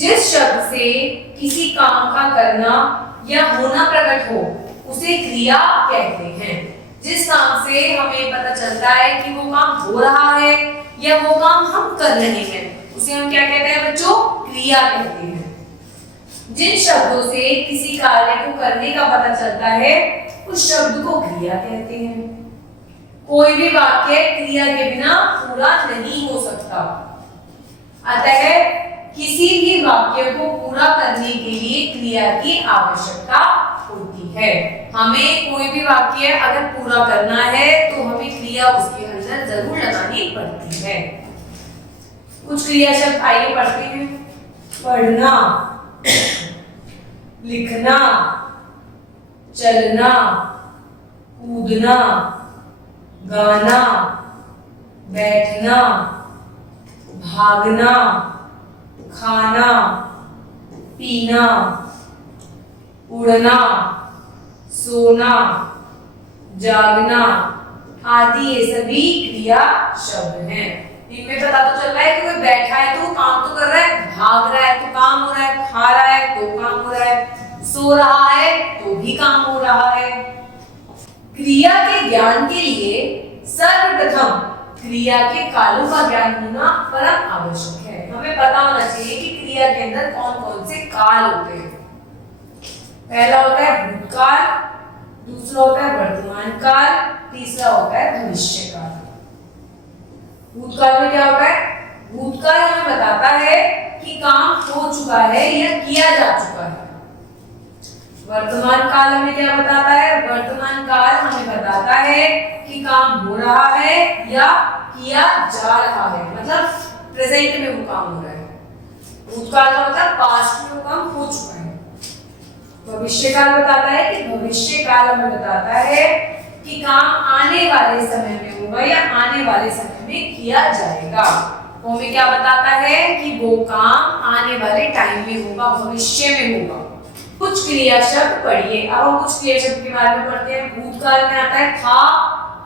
जिस शब्द से किसी काम का करना या होना प्रकट हो उसे क्रिया कहते हैं। जिस काम से हमें पता चलता है कि वो काम हो रहा है या वो काम हम कर रहे हैं उसे हम क्या कहते हैं बच्चों? क्रिया कहते हैं। जिन शब्दों से किसी कार्य को करने का पता चलता है उस शब्द को क्रिया कहते हैं। कोई भी वाक्य क्रिया के बिना पूरा नहीं हो सकता। अतः किसी भी वाक्य को पूरा करने के लिए क्रिया की आवश्यकता होती है। हमें कोई भी वाक्य अगर पूरा करना है तो हमें क्रिया उसके अंदर जरूर लगानी पड़ती है। कुछ क्रिया शब्द आइए पढ़ते हैं। पढ़ना, लिखना, चलना, कूदना, गाना, बैठना, भागना, खाना, पीना, उड़ना, सोना, जागना आदि ये सभी क्रिया शब्द हैं। इनमें पता तो चल रहा है कि कोई बैठा है तो काम तो कर रहा है, भाग रहा है तो काम हो रहा है, खा रहा है तो काम हो रहा है, सो रहा है तो भी काम हो रहा है। क्रिया के ज्ञान के लिए सर्वप्रथम क्रिया के कालों का ज्ञान होना परम आवश्यक है। हमें पता होना चाहिए कि क्रिया के अंदर कौन कौन से काल होते हैं। पहला होता है भूतकाल, दूसरा होता है वर्तमान काल, तीसरा होता है भविष्य काल। भूतकाल में क्या होता है? भूतकाल हमें बताता है कि काम हो चुका है या किया जा चुका है। वर्तमान काल हमें क्या बताता है? वर्तमान काल हमें बताता है कि काम हो रहा है या किया जा रहा है, मतलब प्रेजेंट में वो काम हो रहा है। भूतकाल का मतलब पास्ट में वो काम हो चुका है। भविष्य काल बताता है कि भविष्य काल हमें बताता है कि काम आने वाले समय में होगा या आने वाले समय में किया जाएगा। वो हमें क्या बताता है कि वो काम आने वाले टाइम में होगा, भविष्य में होगा। कुछ क्रिया शब्द पढ़िए। अब हम कुछ क्रिया शब्द के बारे में पढ़ते हैं। भूतकाल में आता है था,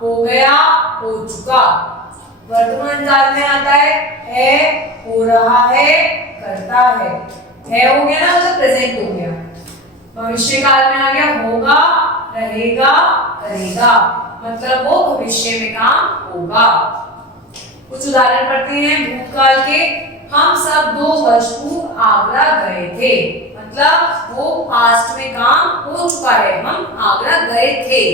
हो गया, हो चुका। वर्तमान काल में आता है, हो रहा है, करता है हो गया ना, मतलब प्रेजेंट हो गया। भविष्य काल में आ गया होगा, रहेगा, करेगा, मतलब वो भविष्य में काम होगा। कुछ उदाहरण पढ़ते हैं भूतकाल के। हम सब 2 वर्ष पूर्व आगरा गए थे, मतलब वो पास्ट में काम हो चुका है, हम आगरा गए थे।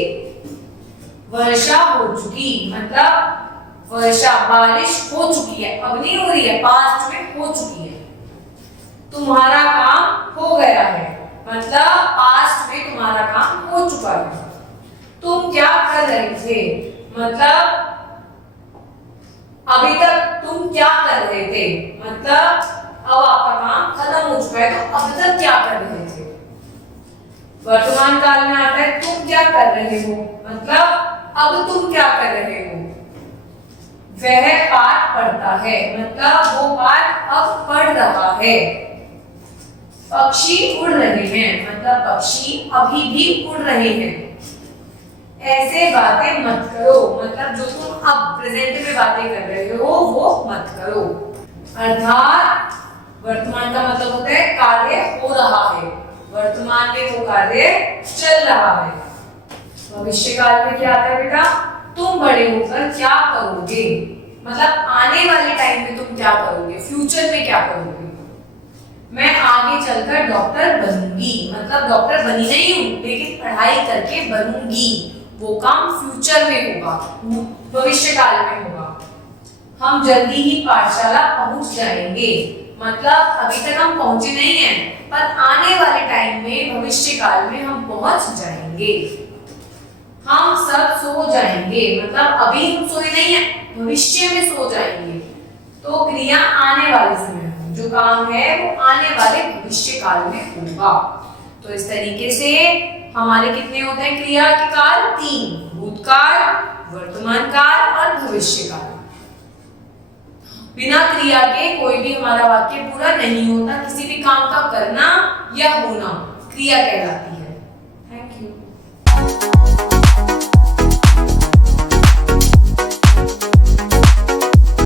वर्षा हो चुकी, मतलब वर्षा बारिश हो चुकी है, अब नहीं हो रही है, पास्ट में हो चुकी है। तुम्हारा काम हो गया है, मतलब पास्ट में तुम्हारा काम हो चुका है। तुम क्या कर रहे थे, मतलब अभी तक तुम क्या कर रहे थे, मतलब अब आपका काम खत्म हो चुका है तो अब तक क्या कर रहे थे। वर्तमान काल में आता है तुम क्या कर रहे हो, मतलब अब तुम क्या कर रहे हो। वह पाठ पढ़ता है, मतलब वो पाठ अब पढ़ रहा है। पक्षी उड़ रहे हैं, मतलब पक्षी अभी भी उड़ रहे हैं। ऐसे बातें मत करो, मतलब जो तुम अब प्रेजेंट में बातें कर रहे हो वो मत करो। अर्थात वर्तमान का मतलब होता है कार्य हो रहा है, वर्तमान में वो कार्य चल रहा है। भविष्य काल में क्या आता है बेटा? तुम बड़े होकर क्या करोगे, मतलब आने वाले टाइम में तुम क्या करोगे, फ्यूचर में क्या करोगे। मैं आगे चलकर डॉक्टर बनूंगी, मतलब डॉक्टर बनी नहीं हूं लेकिन पढ़ाई करके बनूंगी, वो काम फ्यूचर में होगा, भविष्य काल में होगा। हम जल्दी ही पाठशाला पहुंच जाएंगे, मतलब अभी तक हम पहुंचे नहीं हैं पर आने वाले टाइम में भविष्य काल में हम पहुंच जाएंगे। हम सब सो जाएंगे, मतलब अभी हम सोए नहीं हैं, भविष्य में सो जाएंगे। तो क्रिया आने वाले समय में, जो काम है वो आने वाले भविष्य काल में होगा। तो इस तरीके से हमारे कितने होते हैं क्रिया के काल? 3, भूतकाल, वर्तमान काल और भविष्य काल। बिना क्रिया के कोई भी हमारा वाक्य पूरा नहीं होता। किसी भी काम का करना या होना क्रिया कहलाती है।